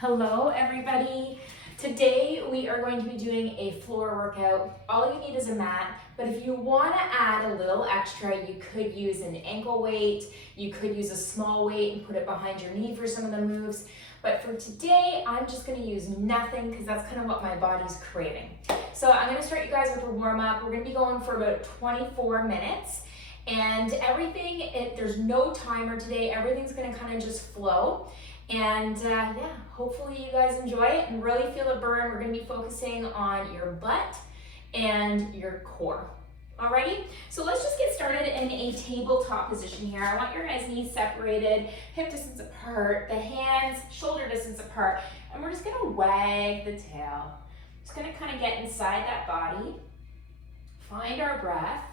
Hello everybody. Today we are going to be doing a floor workout. All you need is a mat, but if you want to add a little extra, you could use an ankle weight, you could use a small weight and put it behind your knee for some of the moves. But for today, I'm just going to use nothing because that's kind of what my body's craving. So I'm going to start you guys with a warm up. We're going to be going for about 24 minutes. And there's no timer today. Everything's going to kind of just flow. And yeah, hopefully you guys enjoy it and really feel the burn. We're going to be focusing on your butt and your core. Alrighty, so let's just get started in a tabletop position here. I want your guys' knees separated, hip distance apart, the hands shoulder distance apart, and we're just going to wag the tail. Just going to kind of get inside that body, find our breath.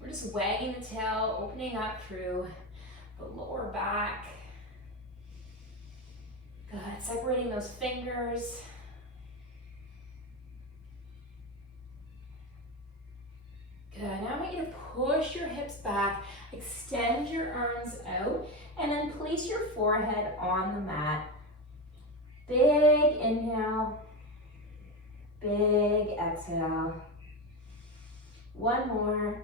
We're just wagging the tail, opening up through the lower back. Good, separating those fingers. Good, now I want you to push your hips back, extend your arms out, and then place your forehead on the mat. Big inhale, big exhale. One more.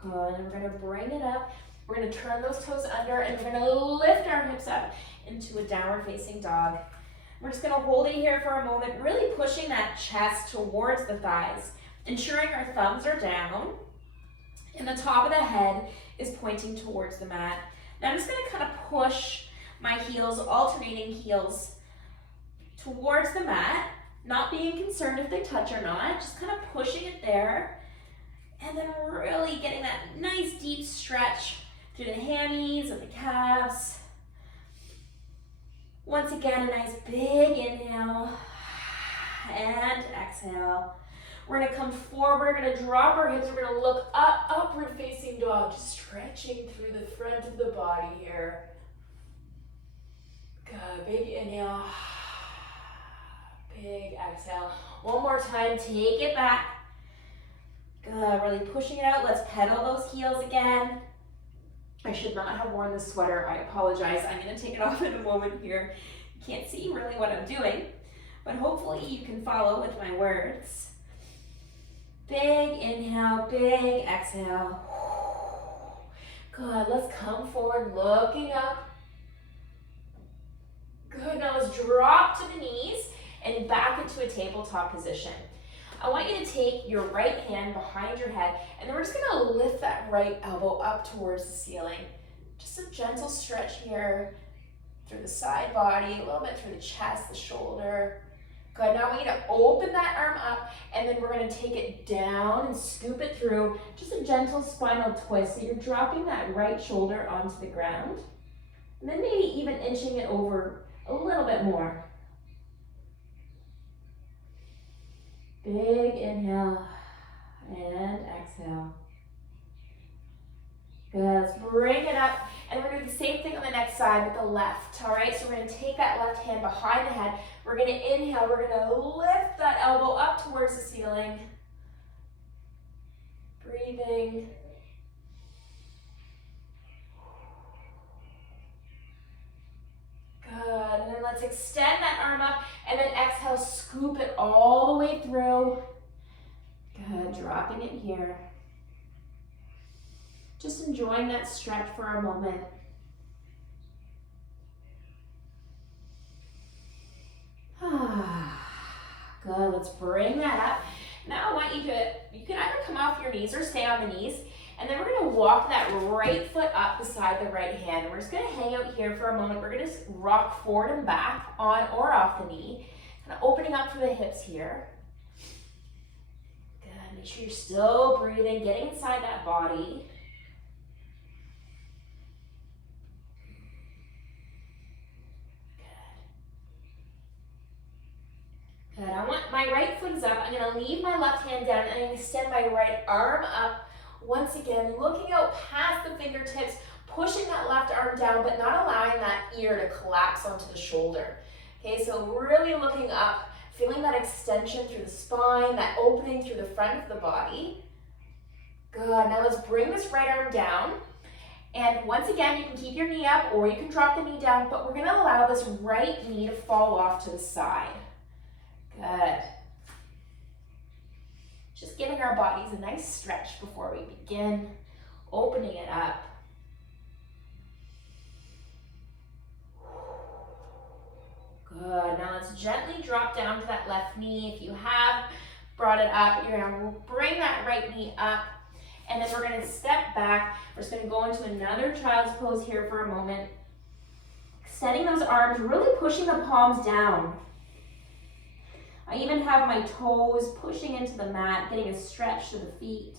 Good, and we're gonna bring it up. We're gonna turn those toes under and we're gonna lift our hips up into a downward facing dog. We're just gonna hold it here for a moment, really pushing that chest towards the thighs, ensuring our thumbs are down and the top of the head is pointing towards the mat. Now I'm just gonna kind of push my heels, alternating heels towards the mat, not being concerned if they touch or not, just kind of pushing it there. And then really getting that nice deep stretch through the hammies and the calves. Once again, a nice big inhale and exhale. We're gonna come forward, we're gonna drop our hips, we're gonna look up, upward facing dog, just stretching through the front of the body here. Good, big inhale, big exhale. One more time, take it back. Good, really pushing it out. Let's pedal those heels again. I should not have worn this sweater. I apologize. I'm going to take it off in a moment here. You can't see really what I'm doing, but hopefully you can follow with my words. Big inhale, big exhale. Good, let's come forward, looking up. Good, now let's drop to the knees and back into a tabletop position. I want you to take your right hand behind your head, and then we're just gonna lift that right elbow up towards the ceiling. Just a gentle stretch here through the side body, a little bit through the chest, the shoulder. Good, now I want you to open that arm up, and then we're gonna take it down and scoop it through. Just a gentle spinal twist. So you're dropping that right shoulder onto the ground, and then maybe even inching it over a little bit more. Big inhale and exhale. Good, let's bring it up and we're gonna do the same thing on the next side with the left, all right? So we're gonna take that left hand behind the head. We're gonna inhale, we're gonna lift that elbow up towards the ceiling. Breathing. Good, and then let's extend that arm up and then exhale, scoop it all the way through. Good, dropping it here. Just enjoying that stretch for a moment. Good, let's bring that up. Now I want you can either come off your knees or stay on the knees. And then we're gonna walk that right foot up beside the right hand. We're just gonna hang out here for a moment. We're gonna rock forward and back on or off the knee. Kind of opening up through the hips here. Good, make sure you're still breathing, getting inside that body. Good, I want my right foot is up. I'm gonna leave my left hand down and I'm gonna extend my right arm up. Once again, looking out past the fingertips, pushing that left arm down, but not allowing that ear to collapse onto the shoulder. Okay, so really looking up, feeling that extension through the spine, that opening through the front of the body. Good, now let's bring this right arm down And once again, you can keep your knee up or you can drop the knee down, but we're gonna allow this right knee to fall off to the side. Good. Just giving our bodies a nice stretch before we begin, opening it up. Good, now let's gently drop down to that left knee. If you have brought it up, you're gonna bring that right knee up, and then we're gonna step back. We're just gonna go into another child's pose here for a moment. Extending those arms, really pushing the palms down. I even have my toes pushing into the mat, getting a stretch to the feet.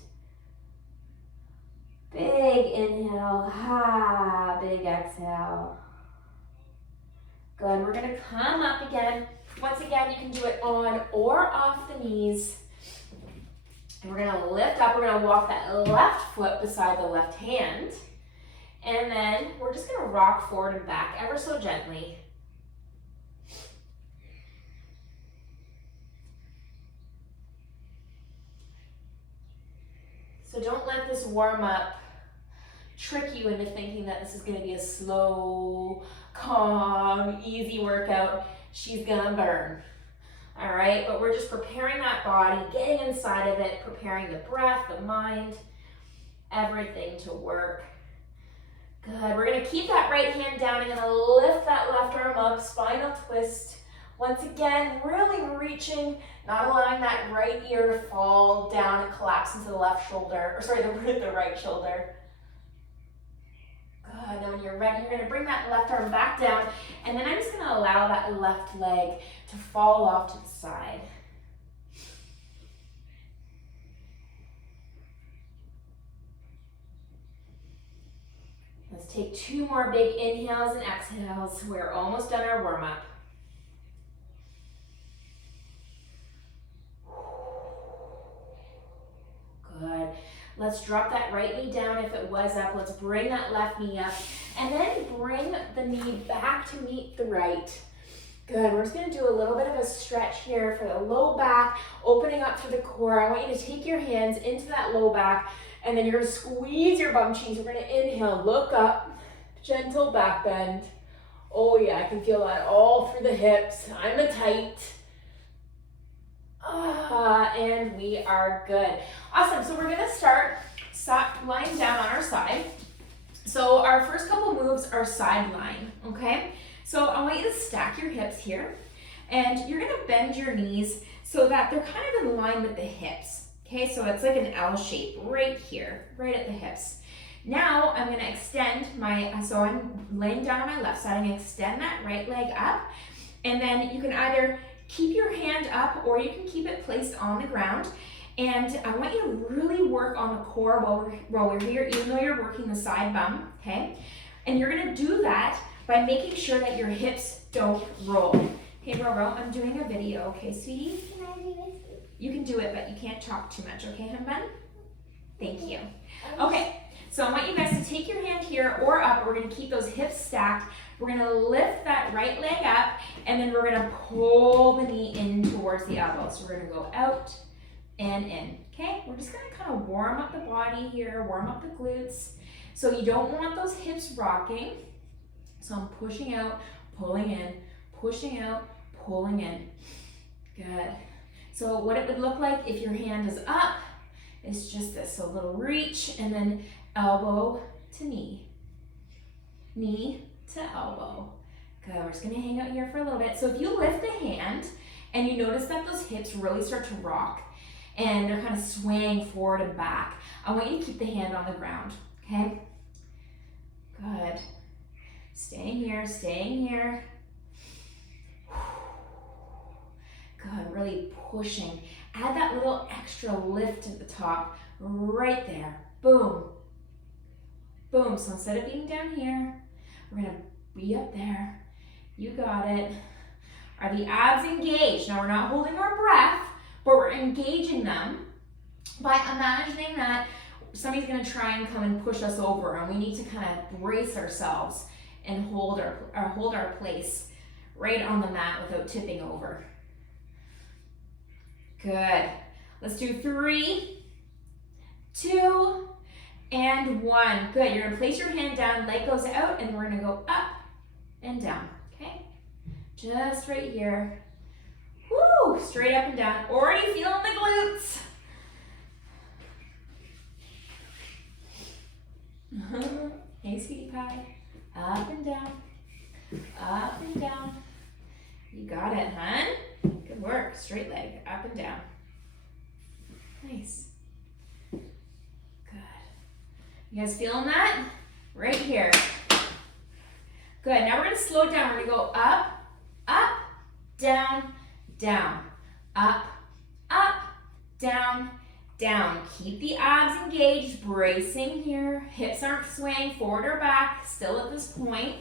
Big inhale, big exhale. Good, we're gonna come up again. Once again, you can do it on or off the knees. And we're gonna lift up, we're gonna walk that left foot beside the left hand. And then we're just gonna rock forward and back ever so gently. So don't let this warm up trick you into thinking that this is gonna be a slow, calm, easy workout. She's gonna burn. All right, but we're just preparing that body, getting inside of it, preparing the breath, the mind, everything to work. Good, we're gonna keep that right hand down. I'm gonna lift that left arm up, spinal twist. Once again, really reaching, not allowing that right ear to fall down and collapse into the left shoulder, or sorry, the right shoulder. Good, then when you're ready, you're gonna bring that left arm back down, and then I'm just gonna allow that left leg to fall off to the side. Let's take 2 more big inhales and exhales. We're almost done our warm-up. Good. Let's drop that right knee down if it was up. Let's bring that left knee up and then bring the knee back to meet the right. Good, we're just gonna do a little bit of a stretch here for the low back, opening up through the core. I want you to take your hands into that low back and then you're gonna squeeze your bum cheeks. We're gonna inhale, look up, gentle back bend. Oh yeah, I can feel that all through the hips. I'm a tight. And we are good. Awesome, so we're gonna start lying down on our side. So our first couple moves are side lying, okay? So I want you to stack your hips here and you're gonna bend your knees so that they're kind of in line with the hips, okay? So it's like an L shape right here, right at the hips. Now I'm gonna extend so I'm laying down on my left side, I'm gonna extend that right leg up, and then you can either keep your hand up or you can keep it placed on the ground. And I want you to really work on the core while we're here, even though you're working the side bum, okay? And you're gonna do that by making sure that your hips don't roll. Okay, Roro, I'm doing a video, okay, sweetie? Can I do this? You can do it, but you can't talk too much, okay, hun bun? Thank you. Okay, so I want you guys to take your hand here or up. We're gonna keep those hips stacked. We're gonna lift that right leg up, and then we're gonna pull the knee in towards the elbow. So we're gonna go out and in, okay? We're just gonna kind of warm up the body here, warm up the glutes. So you don't want those hips rocking. So I'm pushing out, pulling in, pushing out, pulling in. Good. So what it would look like if your hand is up is just this, so a little reach and then elbow to knee, knee to elbow. Good, we're just gonna hang out here for a little bit. So if you lift the hand and you notice that those hips really start to rock and they're kind of swaying forward and back, I want you to keep the hand on the ground, okay? Good. Staying here, staying here. Good, really pushing. Add that little extra lift at the top, right there. Boom. Boom. So instead of being down here, we're gonna be up there. You got it. Are the abs engaged? Now we're not holding our breath, but we're engaging them by imagining that somebody's gonna try and come and push us over, and we need to kind of brace ourselves and hold our place right on the mat without tipping over. Good. Let's do 3, 2, and 1. Good, you're gonna place your hand down, leg goes out, and we're gonna go up and down, okay? Just right here. Woo, straight up and down. Already feeling the glutes. Hey, sweetie pie. Up and down, up and down. You got it, hun. Good work. Straight leg, up and down. Nice. Good. You guys feeling that? Right here. Good. Now we're going to slow it down. We're going to go up, up, down, down, up, up, down, down. Keep the abs engaged, bracing here. Hips aren't swaying forward or back, still at this point.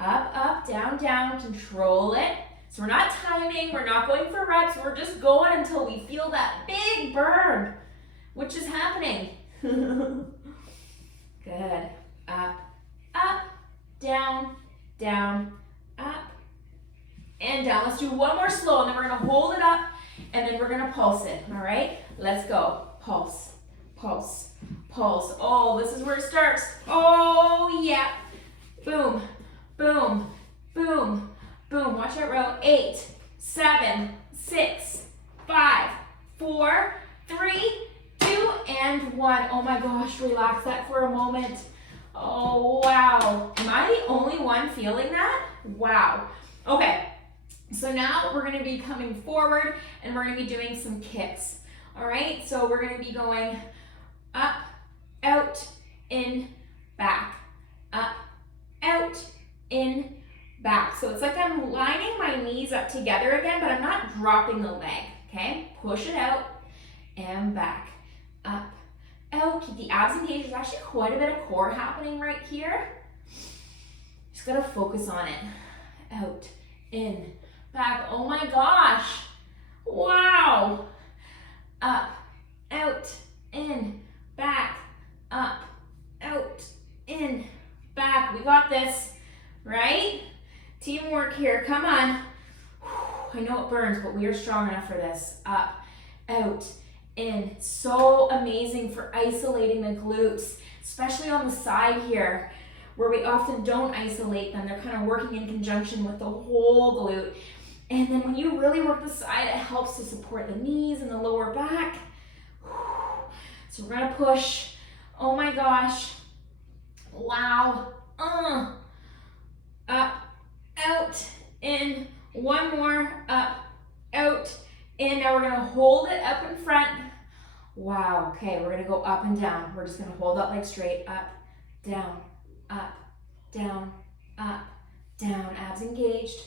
Up, up, down, down, control it. So we're not timing, we're not going for reps, we're just going until we feel that big burn, which is happening. Good. Up, up, down, down, up, and down. Let's do one more slow, and then we're gonna hold it up, and then we're gonna pulse it, all right? Let's go. Pulse, pulse, pulse. Oh, this is where it starts. Oh, yeah. Boom, boom, boom, boom. Watch out, row. 8, 7, 6, 5, 4, 3, 2, and 1. Oh my gosh, relax that for a moment. Oh, wow. Am I the only one feeling that? Wow. Okay, so now we're gonna be coming forward and we're gonna be doing some kicks. All right, so we're gonna be going up, out, in, back, up, out, in, back. So it's like I'm lining my knees up together again, but I'm not dropping the leg, okay? Push it out and back, up, out. Keep the abs engaged. There's actually quite a bit of core happening right here. Just gotta focus on it. Out, in, back. Oh my gosh. Wow. Up, out, in, back, up, out, in, back. We got this, right? Teamwork here, come on. I know it burns, but we are strong enough for this. Up, out, in. So amazing for isolating the glutes, especially on the side here, where we often don't isolate them. They're kind of working in conjunction with the whole glute. And then when you really work the side, it helps to support the knees and the lower back. So we're gonna push. Oh my gosh. Wow. Up, out, in. One more. Up, out, in. Now we're gonna hold it up in front. Wow. Okay, we're gonna go up and down. We're just gonna hold that leg straight. Up, down, up, down, up, down. Abs engaged.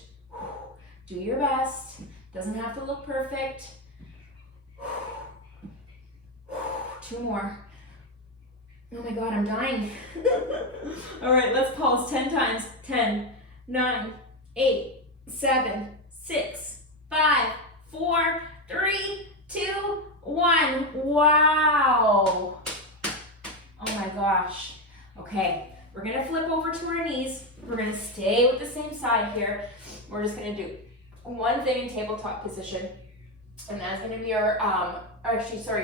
Do your best. Doesn't have to look perfect. 2 more. Oh my God, I'm dying. All right, let's pulse 10 times. 10, 9, 8, 7, 6, 5, 4, 3, 2, 1. Wow. Oh my gosh. Okay, we're gonna flip over to our knees. We're gonna stay with the same side here. We're just gonna do one thing in tabletop position, and that's going to be our,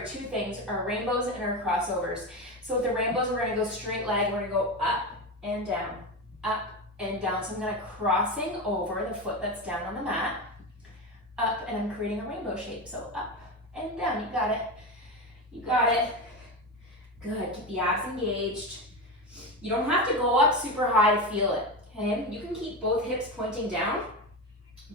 two things, our rainbows and our crossovers. So with the rainbows, we're going to go straight leg, we're going to go up and down, up and down. So I'm kind of crossing over the foot that's down on the mat, up, and I'm creating a rainbow shape. So up and down, you got it, you got it. Good, keep the abs engaged. You don't have to go up super high to feel it, okay? You can keep both hips pointing down.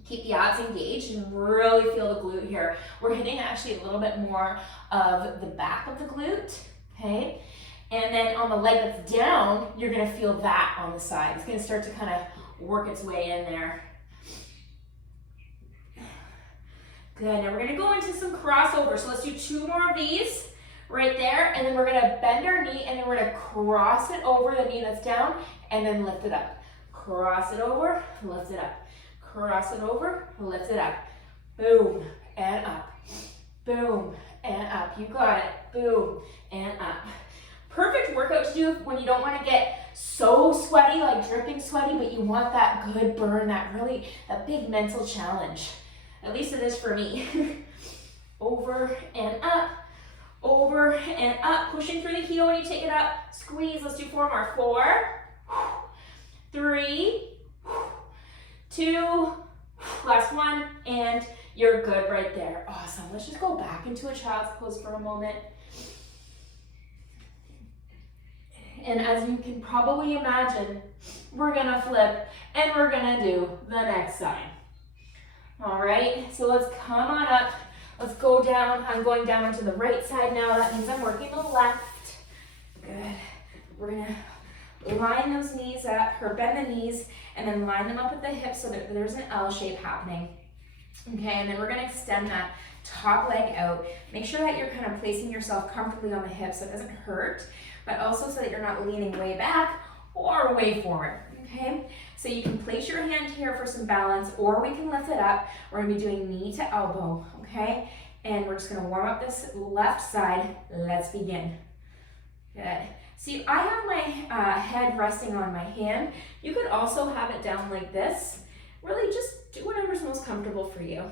Keep the abs engaged and really feel the glute here. We're hitting actually a little bit more of the back of the glute, okay? And then on the leg that's down, you're gonna feel that on the side. It's gonna start to kind of work its way in there. Good, now we're gonna go into some crossovers. So let's do 2 more of these right there, and then we're gonna bend our knee, and then we're gonna cross it over the knee that's down, and then lift it up. Cross it over, lift it up. Cross it over, lift it up. Boom, and up. Boom, and up. You got it. Boom, and up. Perfect workout to do when you don't want to get so sweaty, like dripping sweaty, but you want that good burn, that big mental challenge. At least it is for me. Over and up, over and up, pushing through the heel when you take it up. Squeeze, let's do 4 more. 4, 3, 2, last 1, and you're good right there. Awesome. Let's just go back into a child's pose for a moment. And as you can probably imagine, we're gonna flip and we're gonna do the next side. All right, so let's come on up. Let's go down. I'm going down onto the right side now. That means I'm working the left. Good. We're gonna line those knees up, or bend the knees, and then line them up with the hips so that there's an L shape happening. Okay, and then we're gonna extend that top leg out. Make sure that you're kind of placing yourself comfortably on the hips so it doesn't hurt, but also so that you're not leaning way back or way forward, okay? So you can place your hand here for some balance, or we can lift it up. We're gonna be doing knee to elbow, okay? And we're just gonna warm up this left side. Let's begin. Good. See, I have my head resting on my hand. You could also have it down like this. Really just do whatever's most comfortable for you.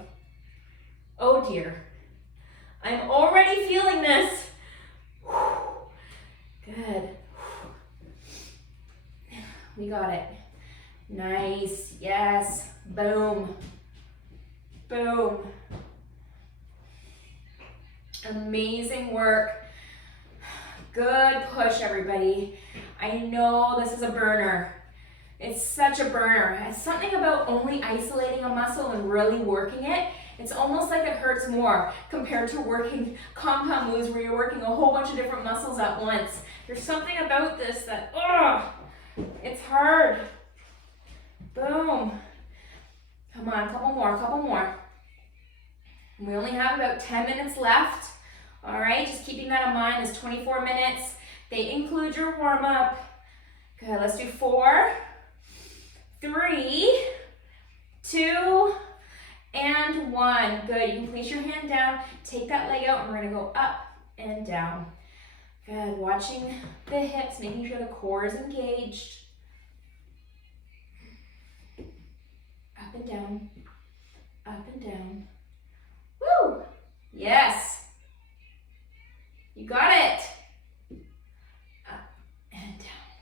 Oh dear. I'm already feeling this. Good. We got it. Nice. Yes. Boom. Boom. Amazing work. Good push, everybody. I know this is a burner. It's such a burner. It's something about only isolating a muscle and really working it. It's almost like it hurts more compared to working compound moves where you're working a whole bunch of different muscles at once. There's something about this that, it's hard. Boom. Come on, couple more. We only have about 10 minutes left. All right, just keeping that in mind, is 24 minutes. They include your warm up. Good, let's do 4, 3, 2, and 1. Good, you can place your hand down, take that leg out, and we're gonna go up and down. Good, watching the hips, making sure the core is engaged. Up and down, up and down. Woo! Yes. You got it. Up and down.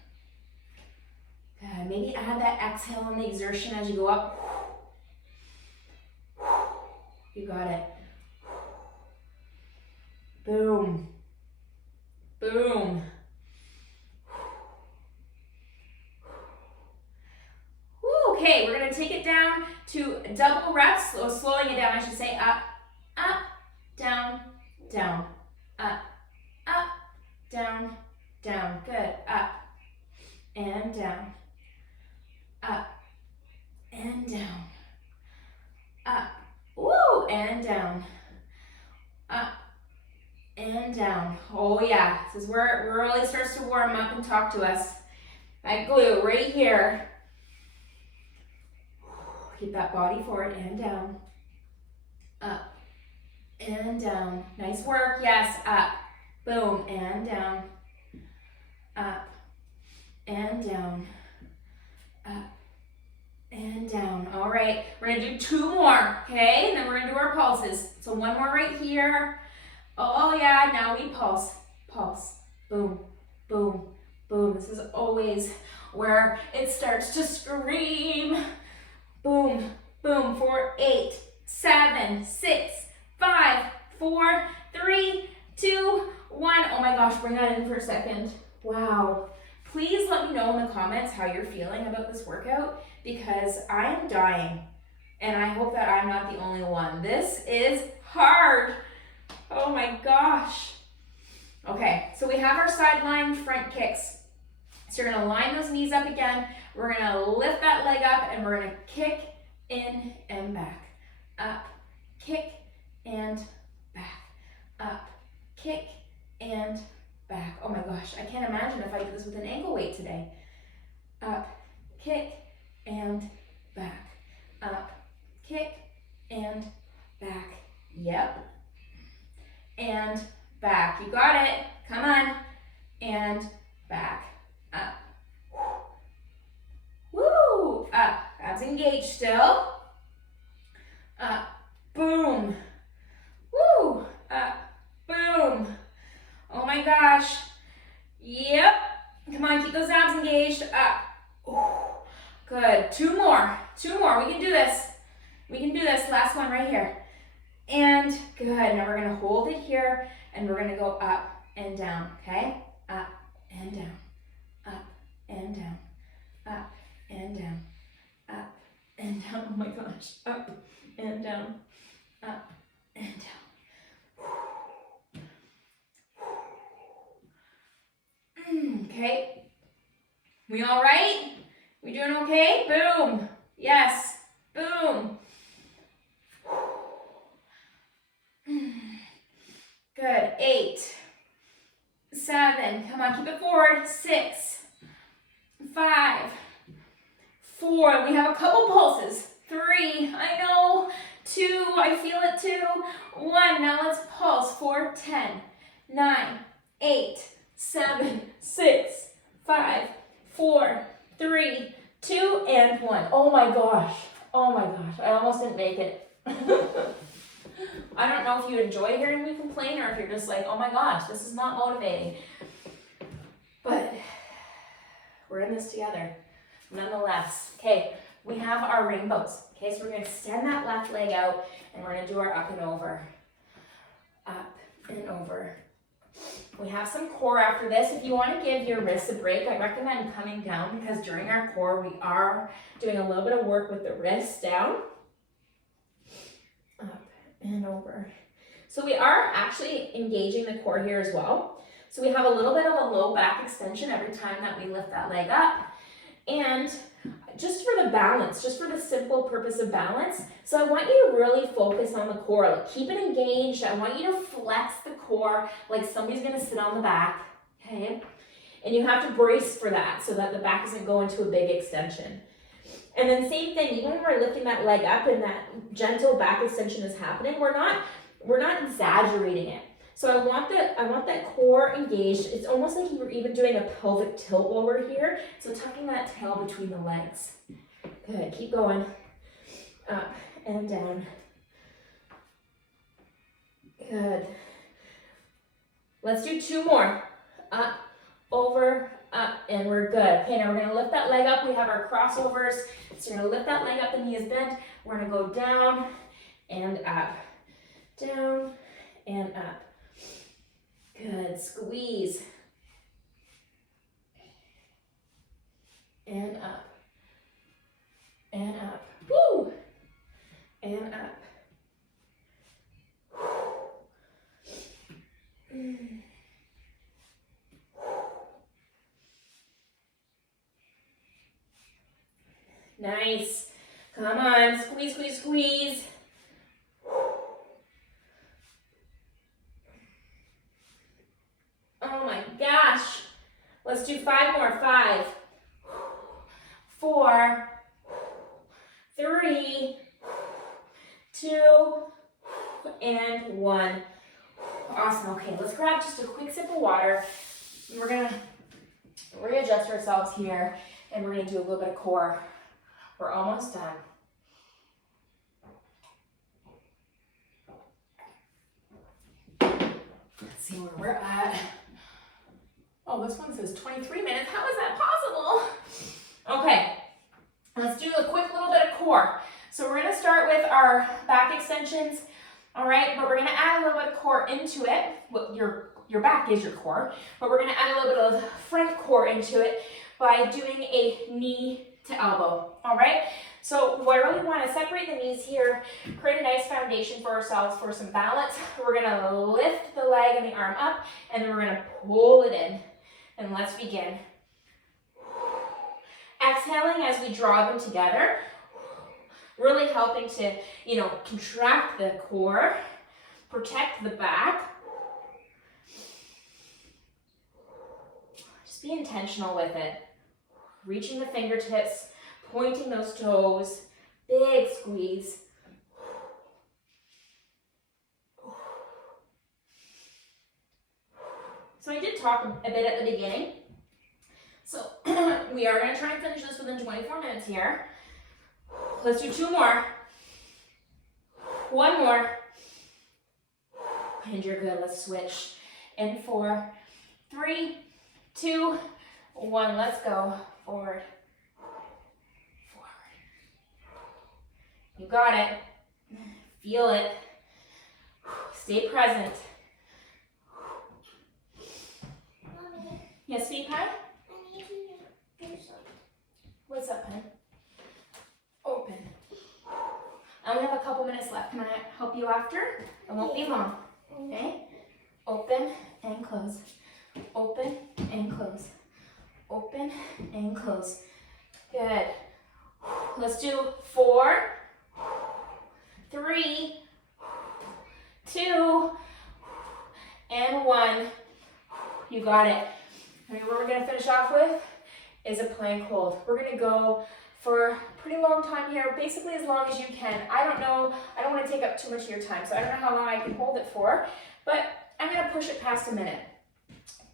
Good. Maybe add that exhale on the exertion as you go up. You got it. Boom. Boom. Okay, we're going to take it down to double reps, or slowing it down, I should say. Up, up, down, down, up, up, down, down. Good. Up and down, up and down, up, woo, and down, up and down. Oh yeah, this is where it really starts to warm up and talk to us. That glue right here. Keep that body forward and down, up and down. Nice work. Yes, up, boom, and down, up and down, up and down. All right, we're gonna do 2 more, okay? And then we're gonna do our pulses. So 1 more right here. Oh yeah, now we pulse, pulse, boom, boom, boom. This is always where it starts to scream. Boom, boom, 4, 8, 7, 6, 5, 4, 3, 2, 1. Oh my gosh, bring that in for a second. Wow. Please let me know in the comments how you're feeling about this workout, because I am dying and I hope that I'm not the only one. This is hard. Oh my gosh. Okay, so we have our sideline front kicks. So you're gonna line those knees up again. We're gonna lift that leg up and we're gonna kick in and back. Up, kick and back. Up, kick and back. Oh my gosh, I can't imagine if I did this with an ankle weight today. Up, kick and back. Up, kick and back. Yep. And back. You got it. Come on. And back. Up. Woo! Up. Abs engaged still. Up. Boom. Woo! Up. Boom. Good, two more, we can do this. We can do this, last one right here. And good, now we're gonna hold it here and we're gonna go up and down, okay? Up and down, up and down, up and down, up and down, oh my gosh, up and down, up and down. Okay, we all right? We doing okay? Boom, yes, boom. Good, 8, 7, come on, keep it forward, 6, 5, 4, we have a couple pulses, 3, I know, 2, I feel it too, 1, now let's pulse, 4, 10, 9, 8, 7, 6, 5, 4, 3, 2, and 1. Oh my gosh, I almost didn't make it. I don't know if you enjoy hearing me complain or if you're just like, oh my gosh, this is not motivating. But we're in this together, nonetheless. Okay, we have our rainbows. Okay, so we're going to extend that left leg out and we're going to do our up and over. Up and over. We have some core after this. If you want to give your wrists a break, I recommend coming down because during our core, we are doing a little bit of work with the wrists down. Up and over. So we are actually engaging the core here as well. So we have a little bit of a low back extension every time that we lift that leg up. And just for the balance, just for the simple purpose of balance, so I want you to really focus on the core. Like, keep it engaged. I want you to flex the core like somebody's going to sit on the back, okay? And you have to brace for that so that the back doesn't go into a big extension. And then same thing, even when we're lifting that leg up and that gentle back extension is happening, we're not exaggerating it. So I want that core engaged. It's almost like you're even doing a pelvic tilt over here. So tucking that tail between the legs. Good, keep going. Up and down. Good. Let's do 2 more. Up, over, up, and we're good. Okay, now we're gonna lift that leg up. We have our crossovers. So you're gonna lift that leg up, the knee is bent. We're gonna go down and up. Down and up. Good, squeeze. And up. And up. Woo! And up. Nice. Come on, squeeze, squeeze, squeeze. Oh my gosh. Let's do 5 more. 5, 4, 3, 2, and 1. Awesome. Okay, let's grab just a quick sip of water. We're gonna readjust ourselves here and we're gonna do a little bit of core. We're almost done. Let's see where we're at. Oh, this one says 23 minutes. How is that possible? Okay, let's do a quick little bit of core. So we're gonna start with our back extensions, all right? But we're gonna add a little bit of core into it. Well, your back is your core, but we're gonna add a little bit of front core into it by doing a knee to elbow, all right? So I really want to separate the knees here, create a nice foundation for ourselves for some balance. We're gonna lift the leg and the arm up, and then we're gonna pull it in. And let's begin. Exhaling as we draw them together, really helping to, contract the core, protect the back. Just be intentional with it. Reaching the fingertips, pointing those toes, big squeeze. So I did talk a bit at the beginning. So we are gonna try and finish this within 24 minutes here. Let's do 2 more. 1 more. And you're good, let's switch. In 4, 3, 2, 1, let's go. Forward. got it. Feel it. Stay present. Mommy, Yes, sweet pie? I need you to do something. What's up, hon? Open. I only have a couple minutes left. Can I help you after? It won't be long. Okay? Open and close. Open and close. Open and close. Good. Let's do 4, 3, 2, and 1. You got it. And what we're gonna finish off with is a plank hold. We're gonna go for a pretty long time here, basically as long as you can. I don't know, I don't wanna take up too much of your time, so I don't know how long I can hold it for, but I'm gonna push it past a minute.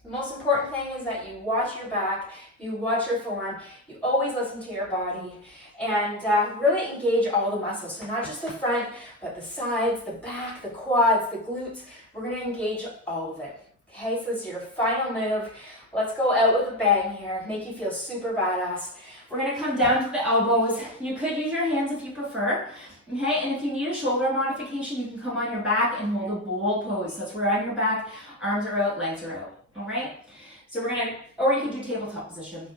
The most important thing is that you watch your back, you watch your form, you always listen to your body, and really engage all the muscles. So not just the front, but the sides, the back, the quads, the glutes. We're gonna engage all of it. Okay, so this is your final move. Let's go out with a bang here, make you feel super badass. We're gonna come down to the elbows. You could use your hands if you prefer. Okay, and if you need a shoulder modification, you can come on your back and hold a bowl pose. So it's we're on your back, arms are out, legs are out. All right, so we're gonna, or you can do tabletop position.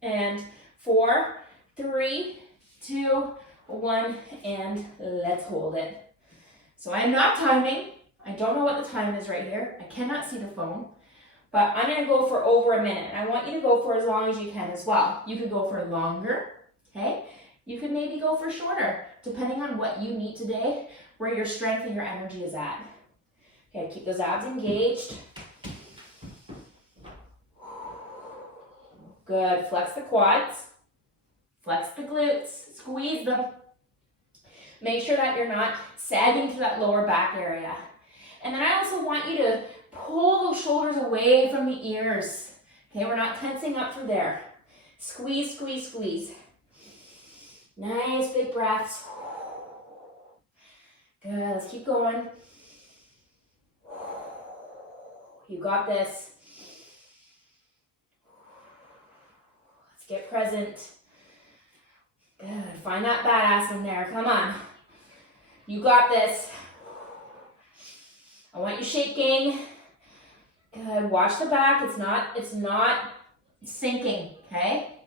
And 4, 3, 2, 1, and let's hold it. So I'm not timing. I don't know what the time is right here. I cannot see the phone, but I'm gonna go for over a minute. And I want you to go for as long as you can as well. You could go for longer, okay? You could maybe go for shorter, depending on what you need today, where your strength and your energy is at. Okay, keep those abs engaged. Good, flex the quads, flex the glutes, squeeze them. Make sure that you're not sagging to that lower back area. And then I also want you to pull those shoulders away from the ears. Okay, we're not tensing up through there. Squeeze, squeeze, squeeze. Nice big breaths. Good, let's keep going. You got this. Let's get present. Good, find that badass in there, come on. You got this. I want you shaking. Good, watch the back, it's not sinking, okay?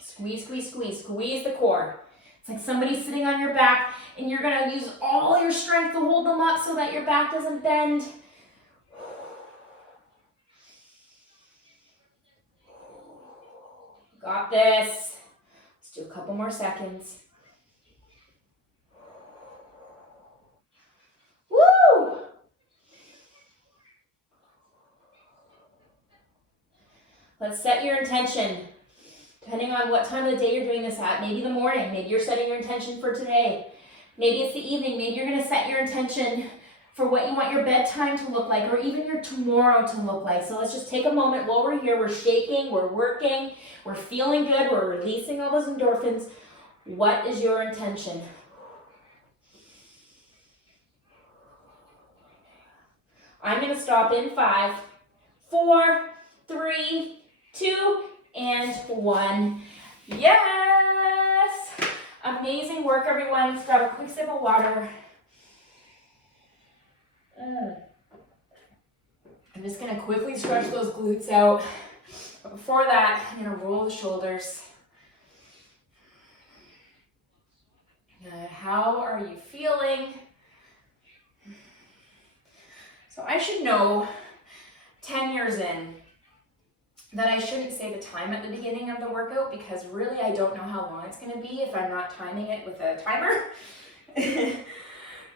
Squeeze, squeeze, squeeze, squeeze the core. It's like somebody's sitting on your back and you're gonna use all your strength to hold them up so that your back doesn't bend. Got this. Let's do a couple more seconds. Woo! Let's set your intention. Depending on what time of the day you're doing this at, maybe the morning, maybe you're setting your intention for today. Maybe it's the evening, maybe you're gonna set your intention for what you want your bedtime to look like, or even your tomorrow to look like. So let's just take a moment while we're here, we're shaking, we're working, we're feeling good, we're releasing all those endorphins. What is your intention? I'm gonna stop in 5, 4, 3, 2, and 1. Yes! Amazing work, everyone. Let's grab a quick sip of water. I'm just gonna quickly stretch those glutes out. But before that, I'm gonna roll the shoulders. Good. How are you feeling? So I should know 10 years in that I shouldn't say the time at the beginning of the workout, because really I don't know how long it's gonna be if I'm not timing it with a timer.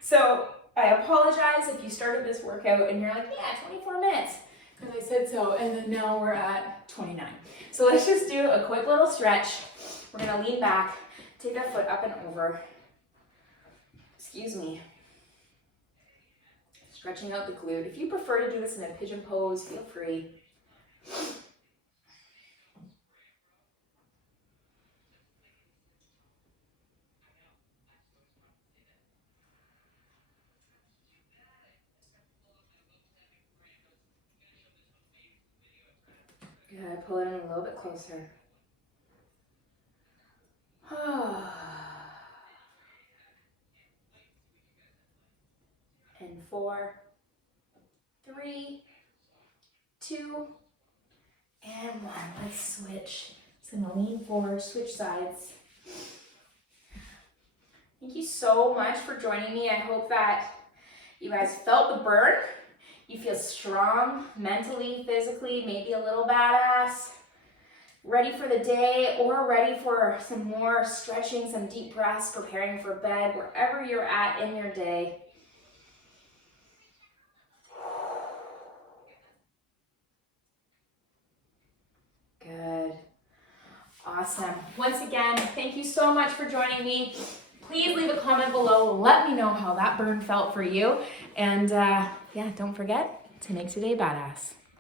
So I apologize if you started this workout and you're like, yeah, 24 minutes, because I said so, and then now we're at 29. So let's just do a quick little stretch. We're gonna lean back, take our foot up and over. Excuse me. Stretching out the glute. If you prefer to do this in a pigeon pose, feel free. Good, pull it in a little bit closer. 4, 3, 2, and 1. Let's switch. So I'm gonna lean forward, switch sides. Thank you so much for joining me. I hope that you guys felt the burn. You feel strong mentally, physically, maybe a little badass, ready for the day or ready for some more stretching, some deep breaths, preparing for bed, wherever you're at in your day. Good. Awesome. Once again, thank you so much for joining me. Please leave a comment below. Let me know how that burn felt for you. And yeah, don't forget to make today badass.